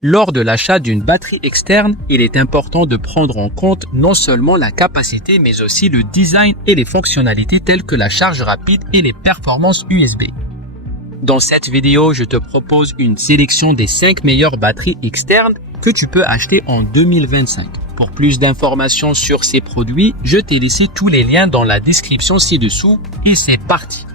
Lors de l'achat d'une batterie externe, il est important de prendre en compte non seulement la capacité mais aussi le design et les fonctionnalités telles que la charge rapide et les performances USB. Dans cette vidéo, je te propose une sélection des 5 meilleures batteries externes que tu peux acheter en 2025. Pour plus d'informations sur ces produits, je t'ai laissé tous les liens dans la description ci-dessous et c'est parti.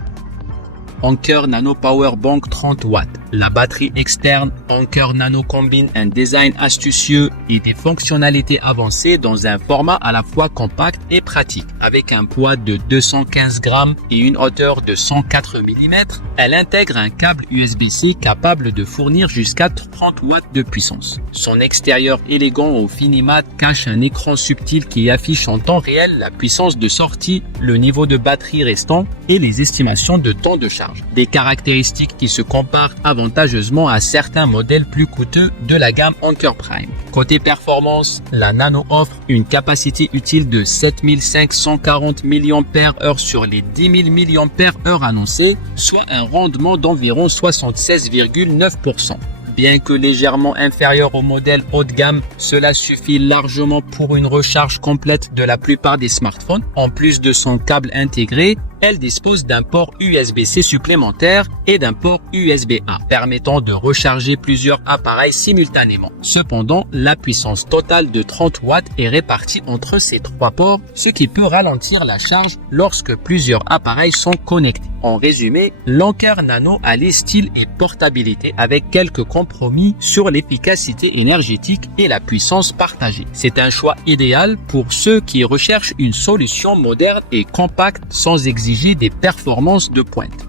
Anker Nano Power Bank 30 watts. La batterie externe Anker Nano combine un design astucieux et des fonctionnalités avancées dans un format à la fois compact et pratique. Avec un poids de 215 grammes et une hauteur de 104 mm, elle intègre un câble USB-C capable de fournir jusqu'à 30 watts de puissance. Son extérieur élégant au fini mat cache un écran subtil qui affiche en temps réel la puissance de sortie, le niveau de batterie restant et les estimations de temps de charge. Des caractéristiques qui se comparent avantageusement à certains modèles plus coûteux de la gamme Anker Prime. Côté performance, la Nano offre une capacité utile de 7540 mAh sur les 10 000 mAh annoncés, soit un rendement d'environ 76,9%. Bien que légèrement inférieur au modèle haut de gamme, cela suffit largement pour une recharge complète de la plupart des smartphones. En plus de son câble intégré, elle dispose d'un port USB-C supplémentaire et d'un port USB-A, permettant de recharger plusieurs appareils simultanément. Cependant, la puissance totale de 30 watts est répartie entre ces trois ports, ce qui peut ralentir la charge lorsque plusieurs appareils sont connectés. En résumé, l'Anker Nano allie style et portabilité avec quelques compromis sur l'efficacité énergétique et la puissance partagée. C'est un choix idéal pour ceux qui recherchent une solution moderne et compacte sans exiger des performances de pointe.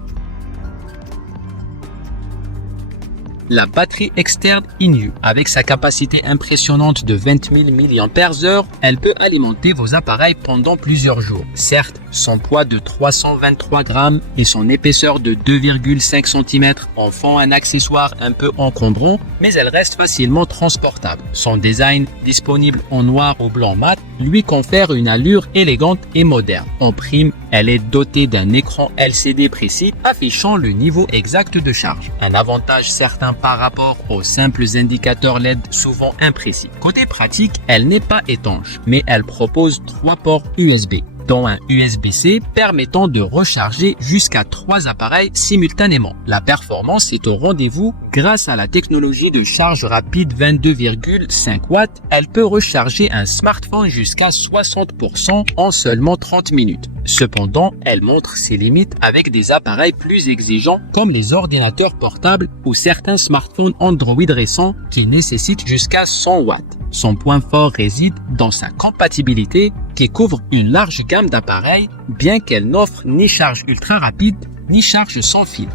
La batterie externe INU, avec sa capacité impressionnante de 20 000 mAh, elle peut alimenter vos appareils pendant plusieurs jours. Certes, son poids de 323 grammes et son épaisseur de 2,5 cm en font un accessoire un peu encombrant, mais elle reste facilement transportable. Son design, disponible en noir ou blanc mat, lui confère une allure élégante et moderne. En prime, elle est dotée d'un écran LCD précis affichant le niveau exact de charge. Un avantage certain par rapport aux simples indicateurs LED souvent imprécis. Côté pratique, elle n'est pas étanche, mais elle propose 3 ports USB, dont un USB-C permettant de recharger jusqu'à 3 appareils simultanément. La performance est au rendez-vous grâce à la technologie de charge rapide 22,5 watts. Elle peut recharger un smartphone jusqu'à 60% en seulement 30 minutes. Cependant, elle montre ses limites avec des appareils plus exigeants comme les ordinateurs portables ou certains smartphones Android récents qui nécessitent jusqu'à 100 watts. Son point fort réside dans sa compatibilité qui couvre une large gamme d'appareils, bien qu'elle n'offre ni charge ultra rapide ni charge sans fil.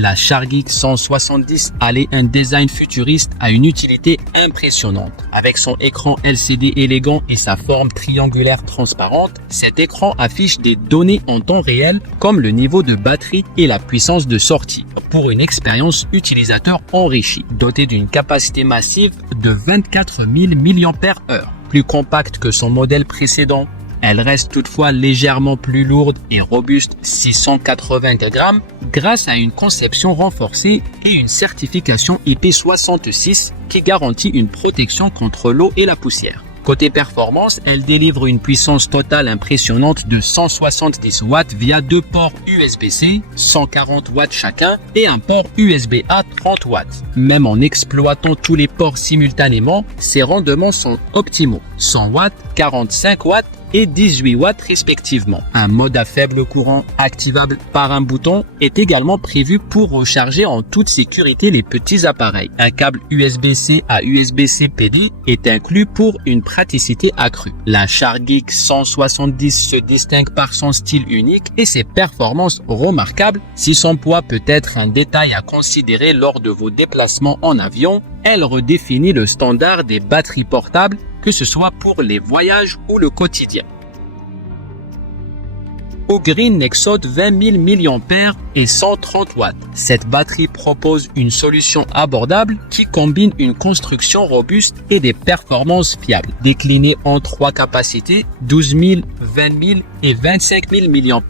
La Chargeek 170 allie un design futuriste à une utilité impressionnante. Avec son écran LCD élégant et sa forme triangulaire transparente, cet écran affiche des données en temps réel comme le niveau de batterie et la puissance de sortie pour une expérience utilisateur enrichie, dotée d'une capacité massive de 24 000 mAh. Plus compacte que son modèle précédent, elle reste toutefois légèrement plus lourde et robuste, 680 grammes, grâce à une conception renforcée et une certification IP66 qui garantit une protection contre l'eau et la poussière. Côté performance, elle délivre une puissance totale impressionnante de 170 watts via 2 ports USB-C, 140 watts chacun, et un port USB-A 30 watts. Même en exploitant tous les ports simultanément, ses rendements sont optimaux, 100 watts, 45 watts, et 18 watts respectivement. Un mode à faible courant activable par un bouton est également prévu pour recharger en toute sécurité les petits appareils. Un câble USB-C à USB-C PD est inclus pour une praticité accrue. La Chargeek 170 se distingue par son style unique et ses performances remarquables. Si son poids peut être un détail à considérer lors de vos déplacements en avion, elle redéfinit le standard des batteries portables, que ce soit pour les voyages ou le quotidien. Green Nexode 20 000 mAh et 130 watts. Cette batterie propose une solution abordable qui combine une construction robuste et des performances fiables. Déclinée en 3 capacités, 12 000, 20 000 et 25 000 mAh,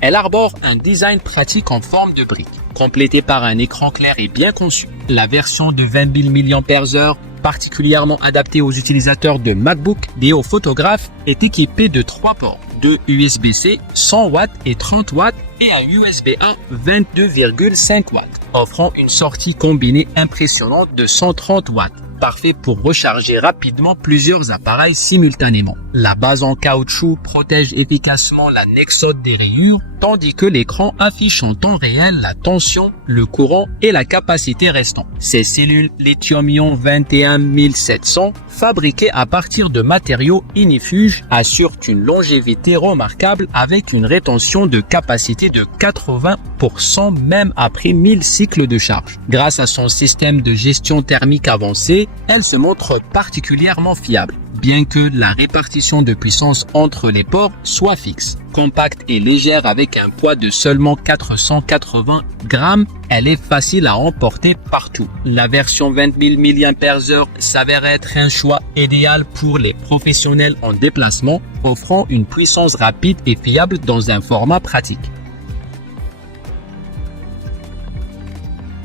elle arbore un design pratique en forme de brique, complété par un écran clair et bien conçu. La version de 20 000 mAh, particulièrement adaptée aux utilisateurs de MacBook et aux photographes, est équipée de 3 ports, 2 USB-C 100 watts et 30 watts et un USB-A 22,5 watts, offrant une sortie combinée impressionnante de 130 watts. Parfait pour recharger rapidement plusieurs appareils simultanément. La base en caoutchouc protège efficacement la Nexode des rayures, tandis que l'écran affiche en temps réel la tension, le courant et la capacité restante. Ces cellules lithium-ion 21700, fabriquées à partir de matériaux ignifuges, assurent une longévité remarquable avec une rétention de capacité de 80% même après 1000 cycles de charge. Grâce à son système de gestion thermique avancé, elle se montre particulièrement fiable, bien que la répartition de puissance entre les ports soit fixe. Compacte et légère avec un poids de seulement 480 grammes, elle est facile à emporter partout. La version 20 000 mAh s'avère être un choix idéal pour les professionnels en déplacement, offrant une puissance rapide et fiable dans un format pratique.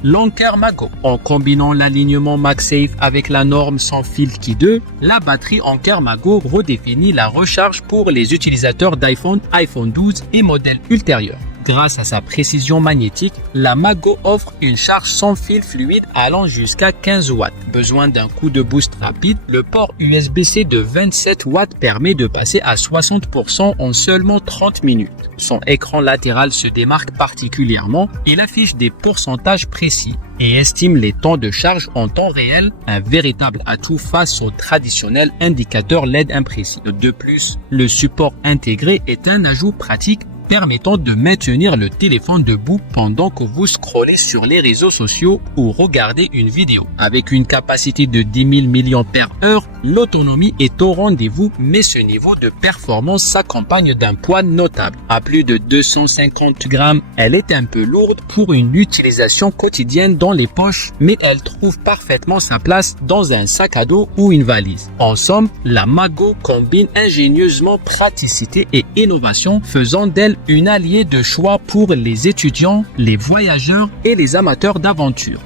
L'Anker Mago. En combinant l'alignement MagSafe avec la norme sans fil Qi 2, la batterie Anker Mago redéfinit la recharge pour les utilisateurs d'iPhone, iPhone 12 et modèles ultérieurs. Grâce à sa précision magnétique, la Mago offre une charge sans fil fluide allant jusqu'à 15 watts. Besoin d'un coup de boost rapide, le port USB-C de 27 watts permet de passer à 60% en seulement 30 minutes. Son écran latéral se démarque particulièrement, il affiche des pourcentages précis et estime les temps de charge en temps réel, un véritable atout face aux traditionnels indicateurs LED imprécis. De plus, le support intégré est un ajout pratique permettant de maintenir le téléphone debout pendant que vous scrollez sur les réseaux sociaux ou regardez une vidéo. Avec une capacité de 10 000 mAh, l'autonomie est au rendez-vous, mais ce niveau de performance s'accompagne d'un poids notable. À plus de 250 grammes, elle est un peu lourde pour une utilisation quotidienne dans les poches, mais elle trouve parfaitement sa place dans un sac à dos ou une valise. En somme, la Mago combine ingénieusement praticité et innovation, faisant d'elle une alliée de choix pour les étudiants, les voyageurs et les amateurs d'aventure.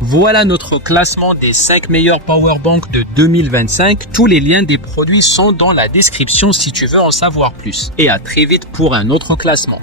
Voilà notre classement des 5 meilleurs powerbanks de 2025. Tous les liens des produits sont dans la description si tu veux en savoir plus. Et à très vite pour un autre classement.